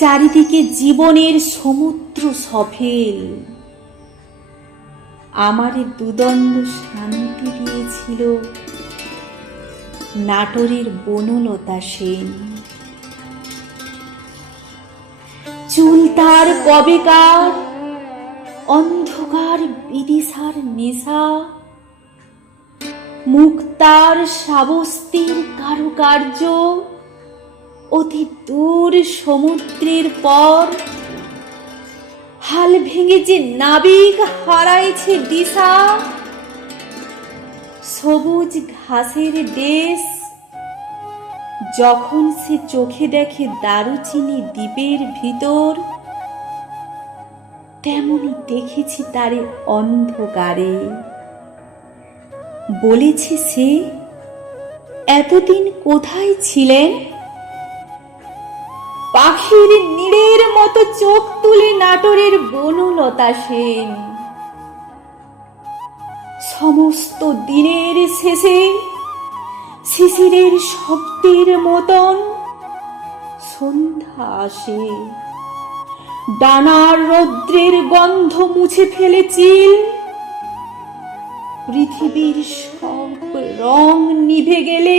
চারিদিকে জীবনের সমুদ্র সফেল। আমারে দুদণ্ড শান্তি দিয়েছিল নাটোরের বনলতা সেন। চুল তার কবেকার, অন্ধকার বিদিশার নেশা। মুক্তার সাবস্তির কারুকার্য। অতি দূর সমুদ্রের পর হাল ভেঙে যে নাবিক হারাইছে দিশা, সবুজ ঘাসের দেশ, যখন সে চোখে দেখে দারুচিনি দ্বীপের ভিতর তেমনি দেখেছি তারে অন্ধকারে। বলেছে সে, এতদিন কোথায় ছিলেন? পাখির নীড়ের মতো চোখ তুলে নাটোরের বনলতা সেন। সমস্ত দিনের শেষে শিশিরের শব্দের মতন সন্ধ্যা আসে। ডানার রৌদ্রের গন্ধ মুছে ফেলে চিল। পৃথিবীর সব রং নিভে গেলে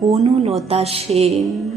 বনলতা সেন।